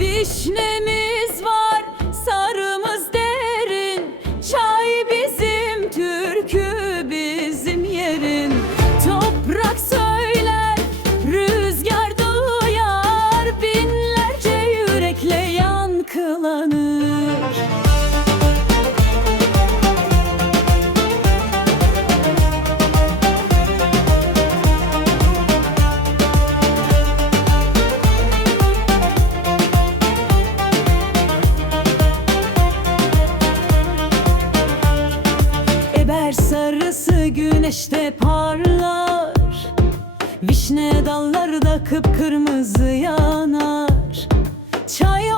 Vişnemi Her sarısı güneşte parlar. Vişne dalları da kıpkırmızı yanar. Çay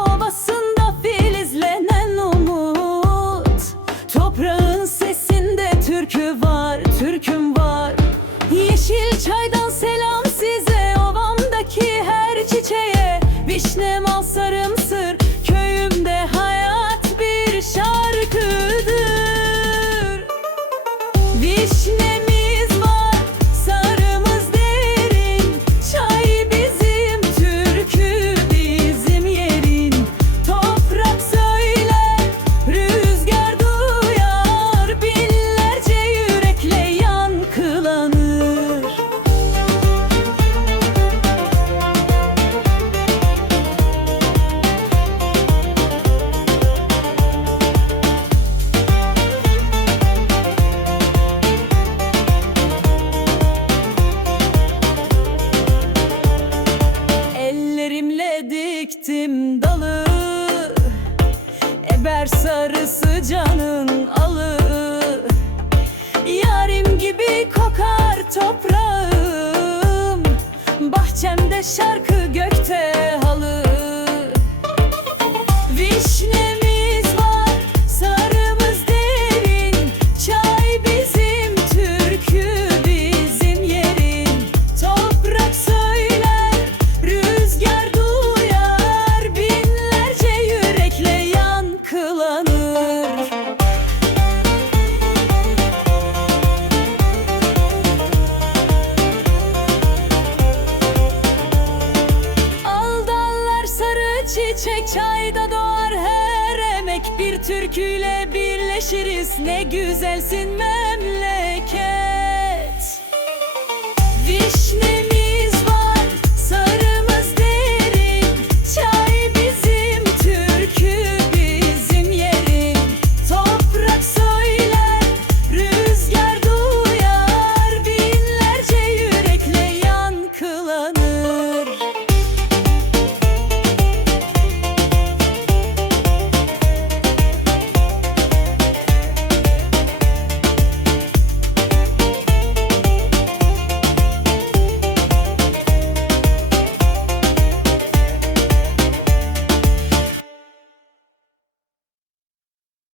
dalı Eber sarısı canın alı Yarim gibi kokar toprağım. Bahçemde şarkı gökte çiçek çayda doğar her emek. Bir türküyle birleşiriz. Ne güzelsin mer